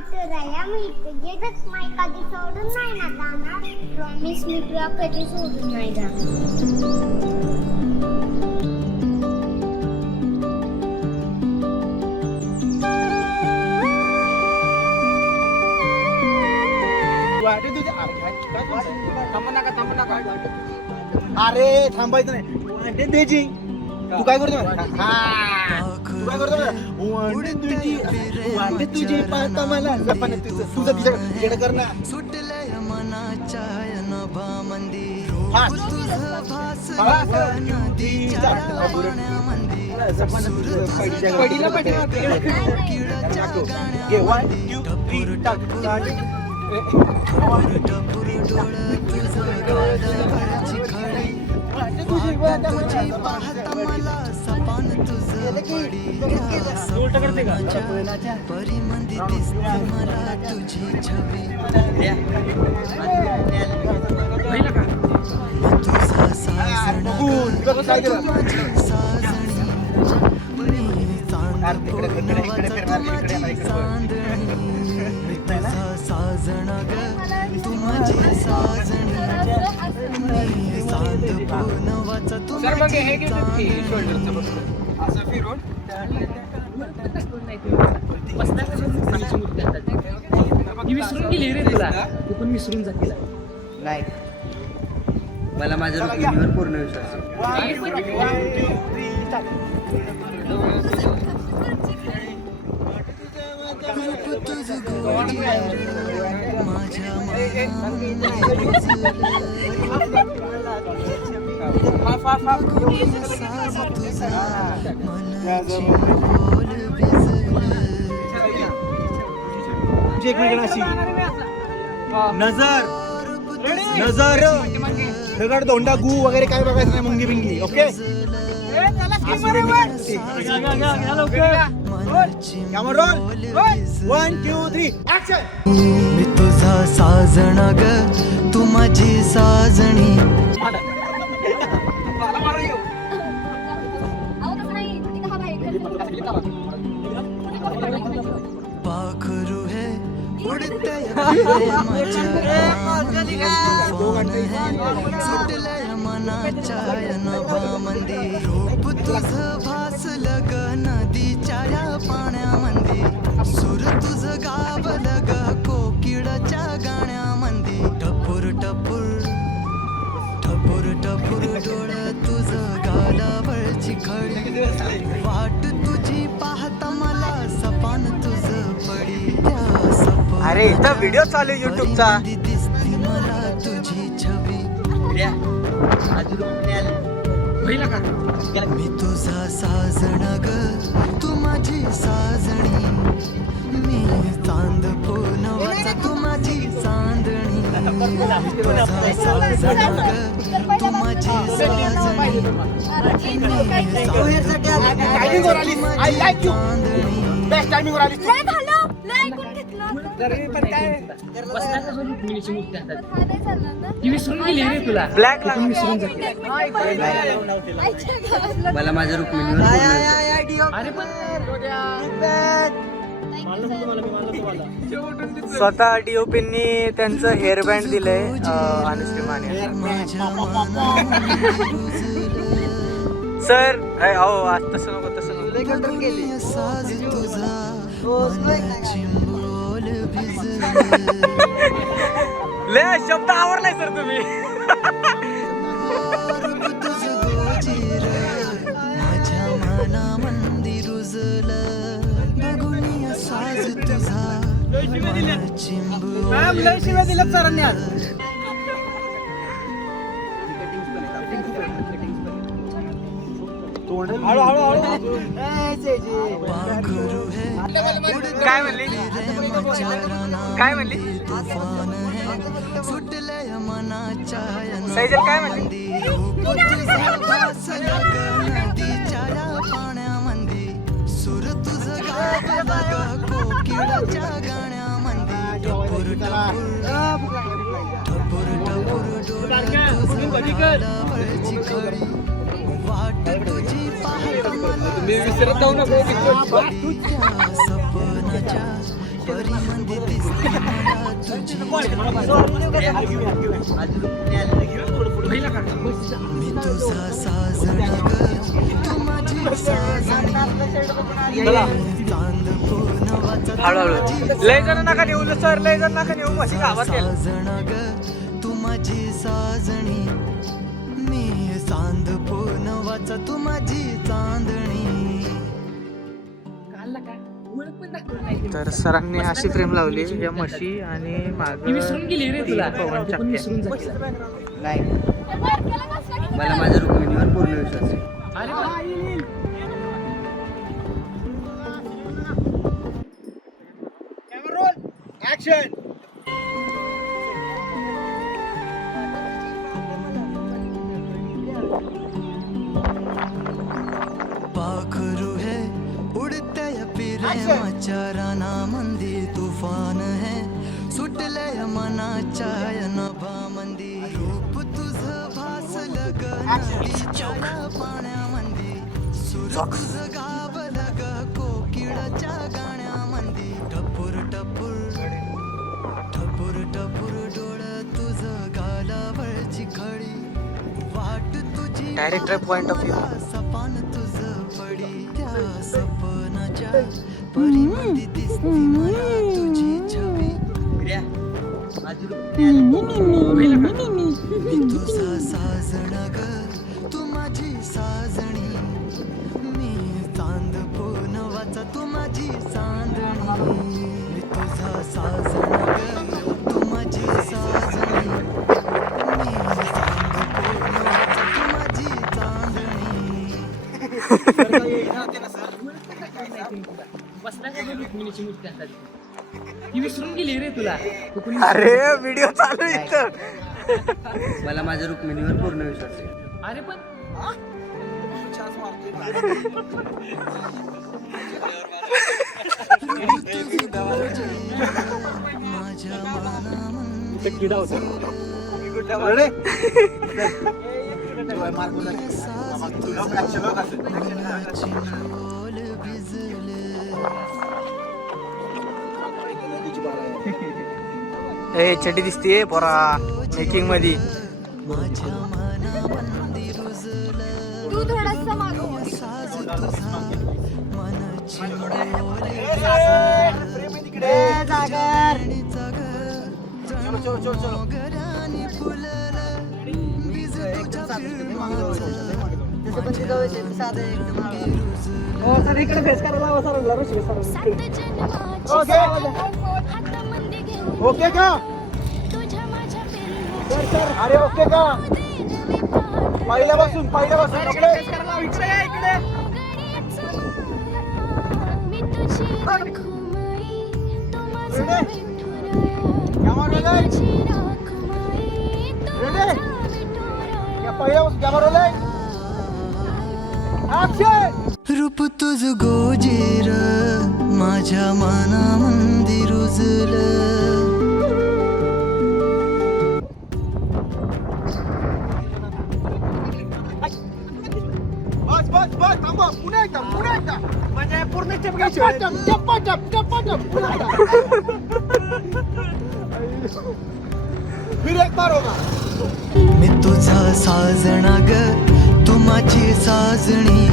मी नाही. कधी सोडून नाही ना जाणार. प्रॉमिस मी तुला कधी सोडून नाही जाणार. वाटे तुझे अरे काय- काय बोलतोय? थांबू नका थांबू नका. अरे थांबायचं नाही. वाटे तुझी तू काय करतो हा. तुझी पाहता मला. जपान तुझं. तुझं तिच्याकडे तिच्याकडे कर ना. मनाच्या हा. तुझं पाहता मला सपान सपनाच्या परिमंदी दिसते मला तुझी छबी तुझा साजण. माझी साजणी. मी चांद बघ. चांदणी. तुझा साजण ग तू माझी साजणी. मी चांद पूनवाचा तू असं फिरून विसरून गेली रे तुला तू पण विसरून जा नाही मला माझ्या रुक्मिणीवर पूर्ण विश्वास आहे. माझ्या एक मिनिट अशी नजर. नजर दगड दोंडा गू वगैरे काय बघायचं नाही मुंगी Bingi. Okay one two three action मी तुझा साजण ग तू माझी साजणी. पाखरू है उडते सुटलय मनाच्या नभामंदी रूप वाट तुझी पाहता मला सपान तुझं पडी अरे इथं व्हिडिओ चालू युट्यूबचा दिसती मला तुझी छबी मी तुझा साजण ग तू माझी साजणी. मी चांद पूनवाचा तू माझी चांदणी. मी तुझा साजण ग तू माझी साजणी टायमिंग वर आलीस आय लाईक यू चांदणी बेस्ट टायमिंग वर आलीस तू. लय झालं लय ऐकून घेतलं बसणार का सोडून रुक्मिणीची मूर्ती हातात ती विसरून गेली रे तुला Black तू पण विसरून जा तिला मला माझ्या आहे. अरे पण स्वतः डीओपींनी त्यांचं हेअर बँड दिलंय अं, अनुश्री माने. सर अहो आज तसं नको तसं लय शब्द आवडलाय सर तुम्ही. माझ्या मनामंदी रुजलं. काय म्हणली? काय म्हणली? है सैजल काय म्हणली? वाट तुझी पाहता मला सपनाच्या परिमंदी दिसती मला तुझी मी तुझा ग तू माझी साजणी चांद हळूहळू. लय जण नका नेऊ सर लय जण नका नेऊ म्हशी आवाज माझी साजणी. मी चांद पूनवाचा तू माझी चांदणी. नाही. तर सरांनी अशी फ्रेम लावली या म्हशी आणि माग ती विसरून गेली रे तुला. पवन चक्क्या जाशील. मला माझ्या रुक्मिणीवर पूर्ण विश्वास आहे. ऍक्शन प्रेमाच्या रानामंदी तुफान है। सुटलय मनाच्या या नभामंदी रूप तुझं भासलं ग नदीच्या या पाण्यामंदी सुर तुझं गावलं ग कोकिळाच्या गाण्यामंदी टपूर टपूर टपूर टपूर डोळ तुझं गालावरची खळी वाट तुझी Director point of view. सपान तुझं पडी त्या सपनाच्या परिमंदी दिसती मला तुझी छबी मी तुझा साजण ग तू माझी साजणी. मी चांद वाचा तू माझी चांदणी. मी तुझा साजण ग तू माझी साजणी. मी चांद वाचा तू माझी चांदणी बसला ती विसरून गेली रे तुला. तू अरे व्हिडिओ चालू आहे इथं. मला माझ्या रुक्मिणीवर पूर्ण विश्वास आहे. अरे पण माझ्या मनामंदी मनाची ए चड्डी दिसतीये पोरा. मेकिंगमध्ये माझ्या मनामंदी रुजलं ओके का? अरे ओके का? पहिल्यापासून पहिल्यापासून कपडे पहिल्यापासून कॅमेरा ऍक्शन रूप तुझ गोजीर माझ्या मी तुझा साजणा ग तू माझी साजणी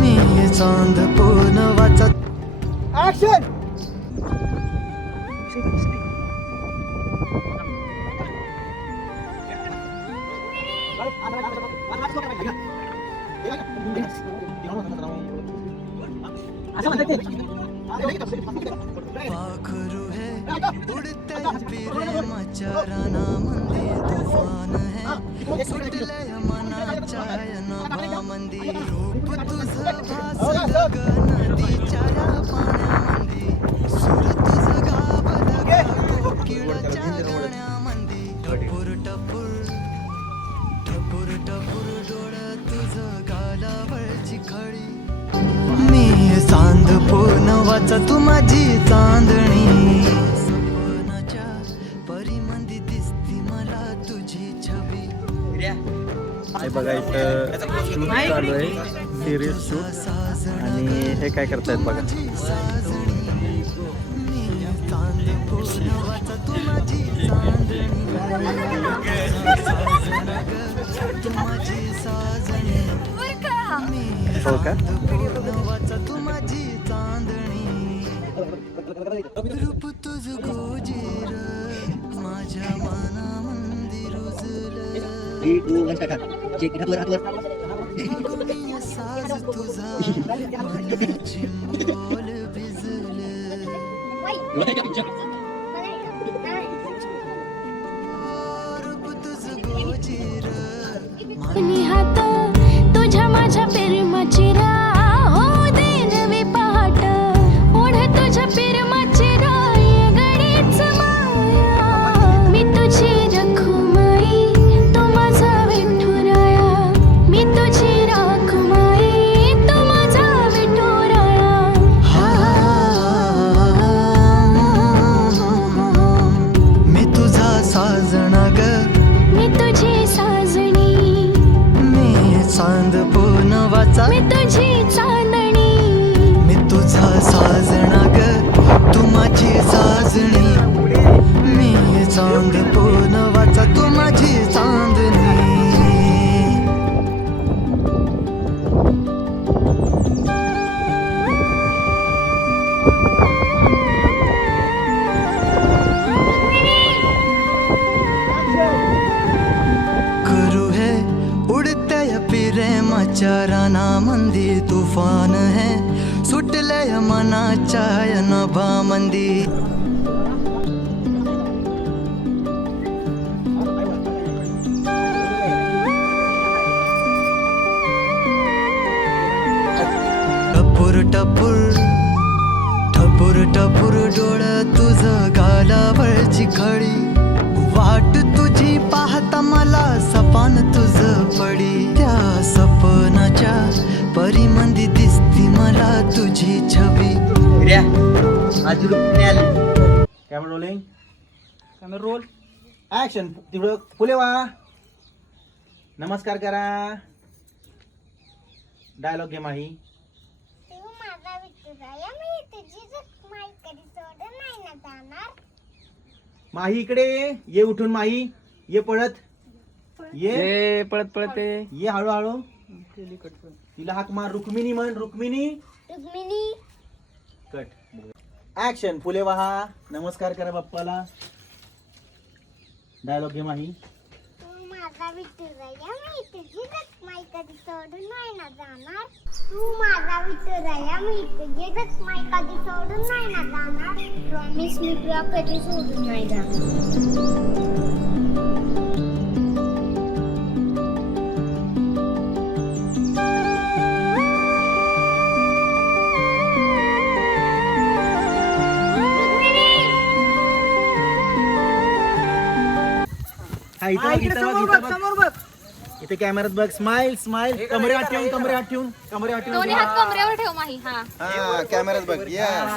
मी चांद पूर्ण वाचा ऍक्शन पाखरू है उड़ते उडत्या मचाराना मंदी तूफान है सुटले मना चायना नभामंदी रूप तुझं भास ग नदी चारा पान मी चांद वाचा तू माझी चांदणी. सपनाच्या परिमंदी दिसती मला तुझी छबी हे बघा इथं शूट चालू आहे सिरियस शूट आणि हे काय करतायत बघा. साजणी मी पूर्णवाचा तू माझी चांदणी तू माझी साजणी मी हो का रूप तुझ गोजीर माझ्या मना मंदिर साज तुझा मनाची भिजल मनाच्या या नभामंदी टपूर टपूर. ठपूर टपूर डोळ तुझ गालावरची खडी वाट तुझी पाहता मला सपान तुझ पडी. त्या सपनाच्या परिमंदी माझी रुक्मिणी आली. Camera rolling camera roll action तिकडं फुले वा. नमस्कार करा. डायलॉग घे माही. तू माझा विठुराया मी तुझी जखमाई कधी सोडून नाही ना जाणार. माही इकडे. ये उठून माही. ये पळत. ये. पळत पळत ये. ये हळूहळू. तिला हाक मार. रुक्मिणी म्हण. रुक्मिणी. रुक्मिणी. कट. ऍक्शन फुले वाहा. नमस्कार करा बाप्पाला. डायलॉग घे माही. तू माझा विठुराया मी तुझी जखमाई कधी सोडून नाही ना जाणार? तू माझा विठुराया मी तुझी जखमाई कधी सोडून नाही ना जाणार? प्रॉमिस मी तुला कधी सोडून नाही जाणार. हा इथं बघ, इथं बघ, इथं बघ. इथे कॅमेरात बघ. स्माइल स्माइल कमरे हात ठेवून कमरे हात ठेवून कमरे हात ठेवून कमरेवर ठेव माही. हा. हा कॅमेरात बघ. यस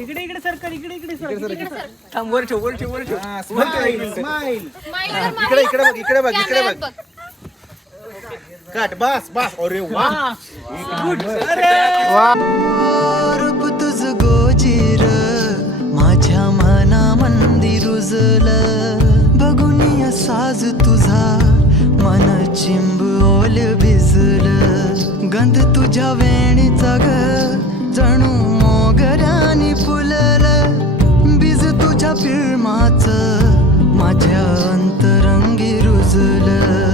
इकडे इकडे सरकार इकडे इकडे सर थांब वर ठेव वर ठेव वर ठेव. स्माइल स्माइल इकडे इकडे बघ इकडे बघ इकडे बघ. कट बस बस. अरे वा. रूप तुझ गोजीर. मंदी रुजल बघून साज तुझा. मन चिंब ओल भिजल. गंध तुझ्या वेणीचा ग. जणू मोगऱ्यानी फुलल. बीज तुझ्या फिल्माच माझ्या अंतरंगी रुजल.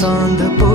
चांद